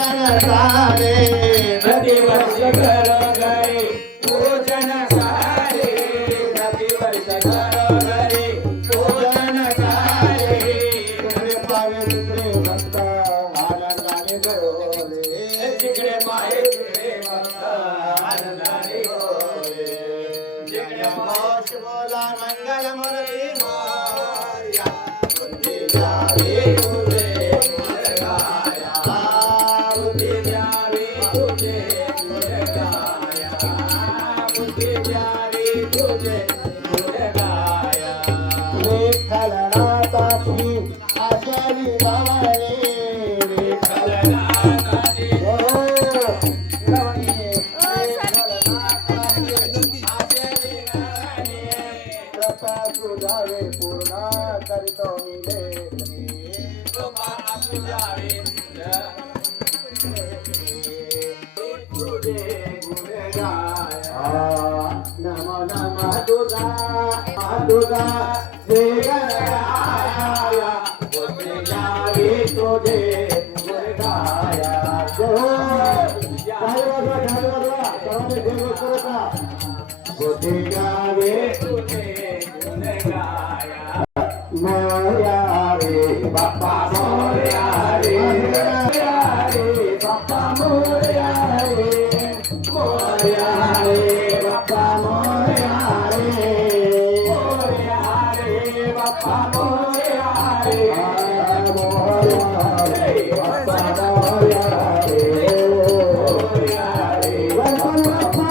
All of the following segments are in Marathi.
पूजन सारे प्रतिवर्ष घरोघरी पूजन सारे प्रतिवर्ष घरोघरी पूजन सारे तिकडे पावे तिकडे भक्त आनंदाने गळोले जिकडे पाहे तिकडे भक्त आनंदाने डोले जिकडे घोष बोला मंगल मूर्ती मोरया बुद्धी द्यावी तुझे मुरगाया बुद्धी द्यावी तुझे मुरगाया बुद्धी द्यावी तुझे मुरगाया विठ्ठलनाथाची आषाढी लावणी विठ्ठलनाथाची तुझावे पूर्ण करीतो मी लेखणी कृपा तुझ्यावे तुझे गुणगाया नमो नमः तुझा तुझा जय गणराया बुद्धी द्यावी तुझे मुरगाया बुद्धी द्यावी तुझे गुणगाया मोरया रे बाप्पा मोरया रे मोरया रे बाप्पा मोरया रे मोरया रे बाप्पा मोरया रे मोरया रे बाप्पा मोरया रे मोरया रे बाप्पा मोरया रे मोरया रे बाप्पा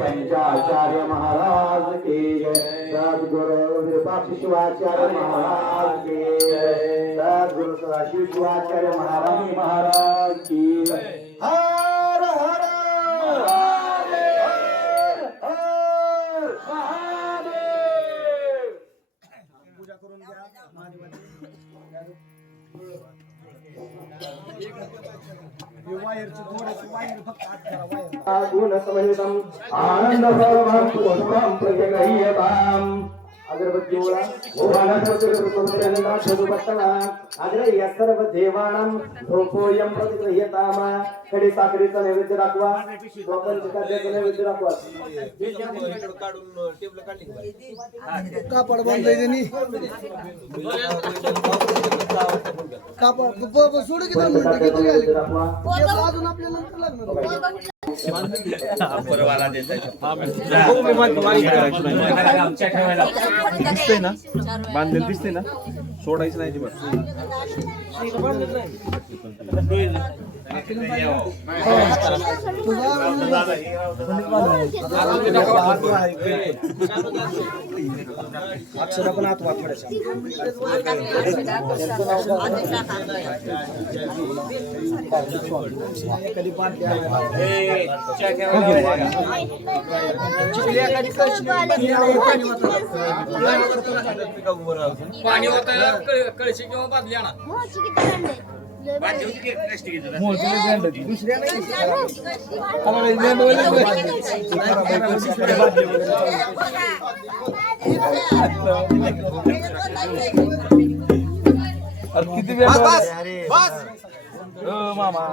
पंचाचार्य महाराज की जय सद्गुरु विरूपाक्ष शिवाचार्य महाराज की जय सद्गुरु सदाशिव शिवाचार्य महाराज की जय हर हर महादेव हर महादेव पूजा करून घ्या गुण समहितम आनंद सर्वं पुष्पं प्रतिगृह्यताम् अगरबत्ती ओळा ओवाला सर्वप्रथमं शोधपत्तला अग्रे या सर्व देवानां धूपोयं प्रतिगृह्यताम कडे साखरेचा नैवेद्य दाखवा पंचकार्याचा नैवेद्य दाखवा कापड बांधलंय त्यांनी कापड सोड की दोन मिनिटं किती झाले अजून आपल्याला नंतर लागणार दिसतंय ना बांधलेलं दिसतंय ना सोडायचं नाही अक्षरा पण आत थोड्याशा कधी पाठ पाणी होतं कळशी किंवा बादली आणा किती वेळ मामा